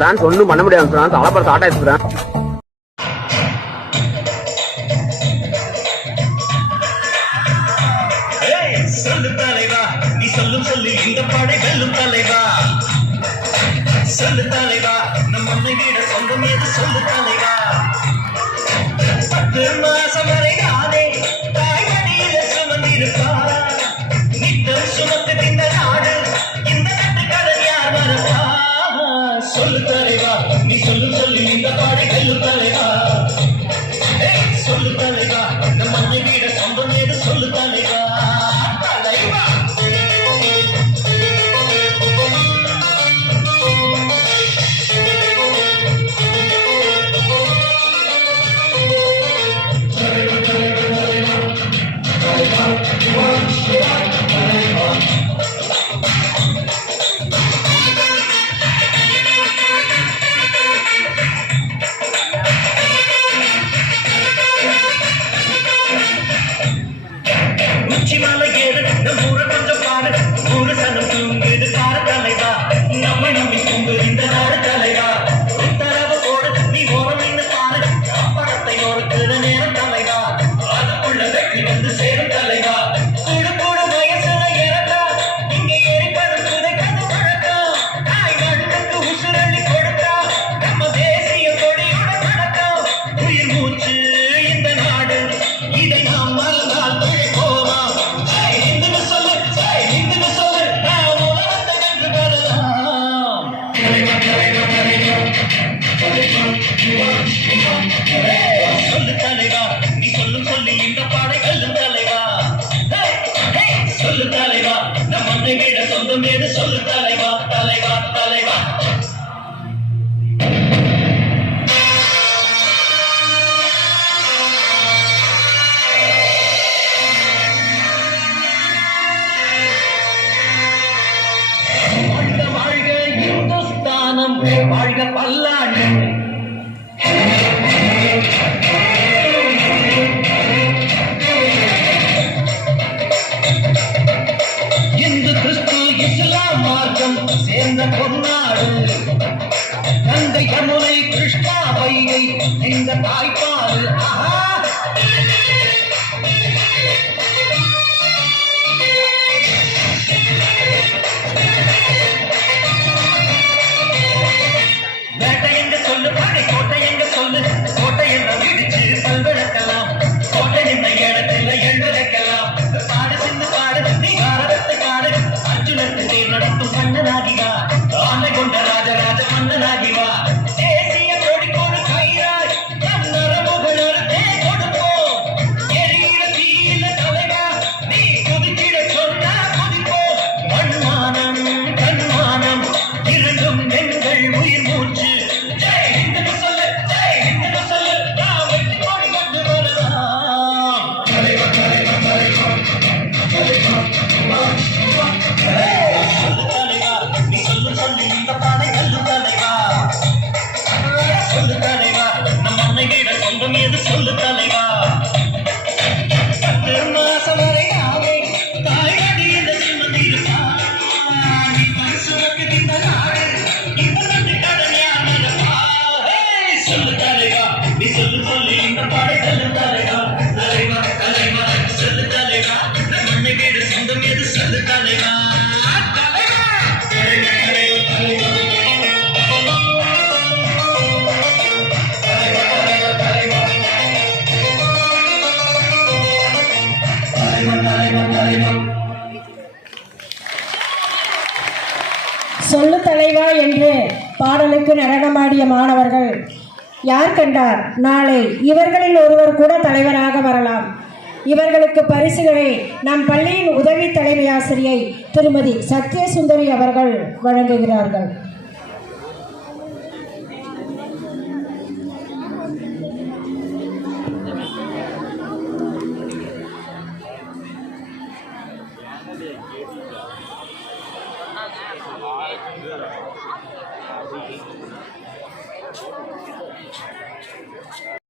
France ஒன்றும் பண்ண முடியாது பிரான்ஸ் அலப்பற ஸ்டார்ட் ஆயிடுச்சு பிரான்ஸ். சொல்லு தலைவா நீ சொல்லும் சொல்லி இந்த படை வெல்லும் தலைவா. சொல்லு தலைவா நம் மண்ணை விட சொந்தம் எது சொல்லு தலைவா. 10 மாசம் வரை நானே தாய்மடியில சுமந்திருப்பா. நித்தம் சுமத்து தின்ன நாடு இந்த நாட்டுக்கடன் யார் மறப்பா. சொல்லு தலைவா நீ சொல்லும் சொல்லி இந்த படை வெல்லும் தலைவா. சொல்லு தலைவா நம் மண்ணை விட சொந்தம் எது சொல்லு தலைவா. உச்சிமலை ஏறு நம் ஊரை கொஞ்சம் பாரு. ஊரு சனம் தூங்குது பாரு தலைவா. நம்மை நம்பி தூங்கு இந்த நாடு தலைவா. உத்தரவு போடு நீ ஓரம் நின்று பாரு. படத்தை ஓடுக்கிற நேரம் தலைவா. அதுக்குள்ள வெற்றி வந்து சேரும் தலைவா. கூடு கூடு வயசுல இறந்தா இங்க ஏறி படுத்துதை கது பழக்கம். தாய் நாட்டுக்கு உசுரள்ளி கொடுத்தா நம்ம தேசிய கொடியோட பழக்கம். உயிர் மூச்சு இந்த நாடு இதை நாம் மறந்தால் சொல்லு தலைவா நீ சொல்லும் சொல்லி இந்த பாடை வெல்லும் தலைவா. சொல்லு தலைவா நம் மண்ணை விட சொந்தம் ஏது சொல்லு தலைவா. தலைவா தலைவா வாழ்க வாழ்க இந்துஸ்தானம் வாழ்க பல்லாண்டு. இந்து கிறிஸ்து இஸ்லாம் மார்க்கம் சேர்ந்த பொன்னாடு. கங்கை யமுனை கிருஷ்ணா வைகை இந்த தாய்ப்பாடு. வேட்டை எங்க சொல்லு பாடி கோட்டை எங்க சொல்லு. கோட்டை என்ன இடிச்சு பல்விளக்கலாம். கோட்டை இந்த இடத்துல எழுதலாம். பாடு சிந்து பாடு நீ பாரதத்தை பாடு. அர்ஜுனத்து தேர் நடத்தும் மன்னனாகிவா. ஆனை கொண்ட ராஜராஜ மன்னனாகிவா. தேசிய கொடிக்கோடு கையாய் நம் நரமுகள் அறுத்தே கொடுப்போம். எரியில தீயில தலைவா நீ குதிக்கிட சொன்னா குதிப்போம். மண்மானம் கண்மானம் இரண்டும் எங்கள் உயிர் மூச்சு. சொல்லு தலைவா 10 மாசம் வரை நாவே தாய்மடியில சுமந்திருப்பா. நீ பரிசுக்கு இந்த நாடு இந்த நாட்டுக்கடன் யார் மறப்பா. சொல்லு தலைவா நீ சொல்லு சொல்லி இந்த பாடை சொல்லு தலைவா. தலைவா தலைவா சொல்லு தலைவா நம் மண்ணை வீடு சொந்தம் எது சொல்லு தலைவா. சொல்லு தலைவா என்று பாடலுக்கு நடனமாடிய மாணவர்கள் யார் கண்டார்? நாளை இவர்களில் ஒருவர் கூட தலைவராக வரலாம். இவர்களுக்கு பரிசுகளை நம் பள்ளியின் உதவி தலைமை ஆசிரியை திருமதி சத்யசுந்தரி அவர்கள் வழங்குகிறார்கள்.